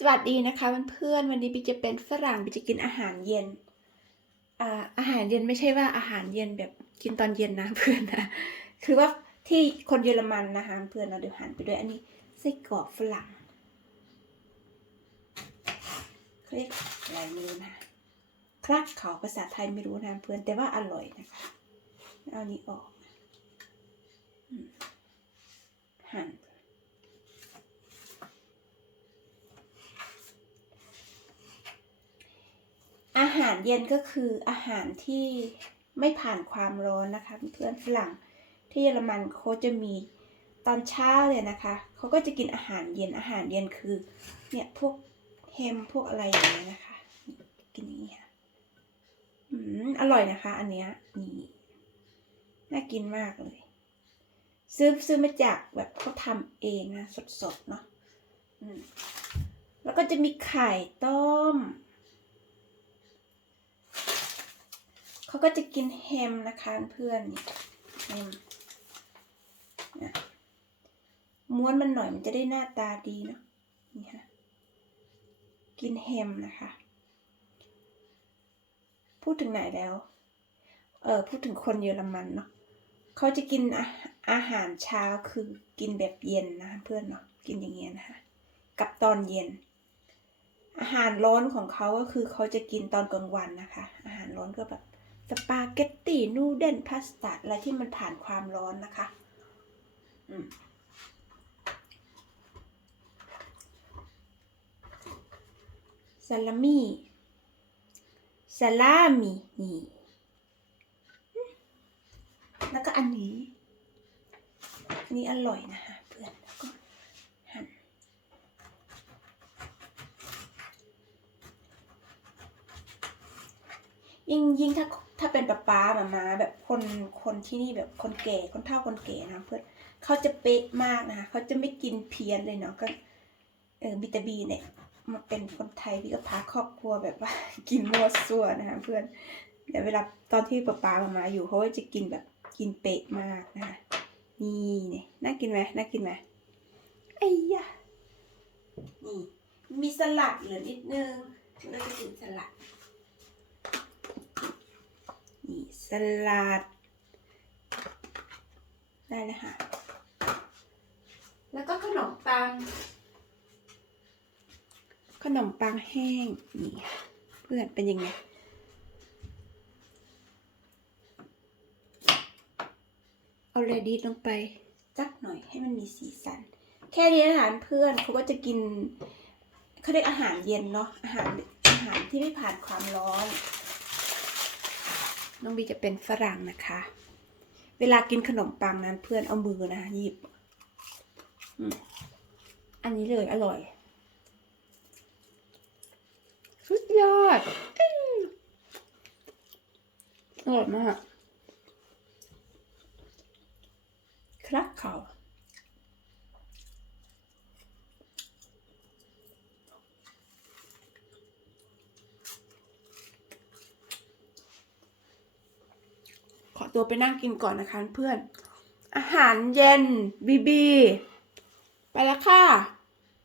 สวัสดีนะคะเพื่อนๆวันนี้บิจะเป็นฝรั่งบิจะกินอาหารเย็นอ่าอาหารเย็นไม่ใช่ว่าอาหารเย็นแบบกินตอนเย็นนะเพื่อนนะคือว่าที่คนเยอรมันนะคะเพื่อนเราเดี๋ยวหันไปด้วยอันนี้ไส้กรอกฝรั่งเขาเรียกอะไรไม่รู้นะคลักเขาภาษาไทยไม่รู้นะเพื่อนแต่ว่าอร่อยนะคะเอานี้ออกหั่น หารเย็นก็คืออาหารที่ไม่ผ่านความร้อนนะคะเพื่อนฝรั่งที่เยอรมันเขาจะมีตอนเช้าเลยนะคะเขาก็จะกินอาหารเย็นอาหารเย็นคือเนี่ยพวกแฮมพวกอะไรอย่างเงี้ยนะคะ กินอย่างนี้ค่ะอืมอร่อยนะคะ อันเนี้ยนี่น่ากินมากเลย ซื้อซื้อมาจากแบบเขาทำเองนะสดๆเนาะอืมแล้วก็จะมีไข่ต้ม เขาก็จะกินแฮมนะคะเพื่อนนี่แฮมนี่ยม้วนมันหน่อยมันจะได้หน้าตาดีเนาะนี่ค่ะกินแฮมนะคะ พูดถึงไหนแล้ว เออพูดถึงคนเยอรมันเนาะเขาจะกินอาอาหารเช้าคือกินแบบเย็นนะเพื่อนเนาะกินอย่างเงี้ยนะคะกับตอนเย็น อาหารร้อนของเขาก็คือเขาจะกินตอนกลางวันนะคะ อาหารร้อนก็แบบ สปาเกตตี้นูเดลพาสต้าอะไรที่มันผ่านความร้อนนะคะ อืมซาลามี่ซาลามีนี่แล้วก็อันนี้ อันนี้อร่อยนะคะเพื่อนแล้วก็หั่นยิ่งยิ่งถ้า ถ้าเป็นป๊าป๊ามามาแบบคนคนที่นี่แบบคนแก่คนเฒ่าคนแก่นะเพื่อนเขาจะเป๊ะมากนะคะเขาจะไม่กินเพี้ยนเลยเนาะก็เออบิตาบีเนี่ยมาเป็นคนไทยพี่ก็พาครอบครัวแบบว่ากินมั่วซั่วนะคะเพื่อนแต่เวลาตอนที่ป๊าป๊ามามาอยู่เขาจะกินแบบกินเป๊ะมากนะคะนี่เนี่ยน่ากินไหมน่ากินไหมไอ้ยะนี่มีสลัดเหลือนิดนึงเราจะกินสลัด นี่ สลัด ได้เลยค่ะ แล้วก็ขนมปัง ขนมปังแห้ง นี่ค่ะเพื่อนเป็นยังไงเอาเรดิสลงไปจักหน่อยให้มันมีสีสัน แค่นี้นะคะเพื่อนเขาก็จะกินเขาเรียกอาหารเย็นเนาะอาหารอาหารที่ไม่ผ่านความร้อน น้องบีจะเป็นฝรั่งนะคะ เวลากินขนมปังนั้นเพื่อนเอามือนะหยิบอันนี้เลยอร่อย สุดยอดอร่อยมากครักเขา ขอตัวไปนั่งกินก่อนนะคะเพื่อน อาหารเย็นบีบี ไปแล้วค่ะ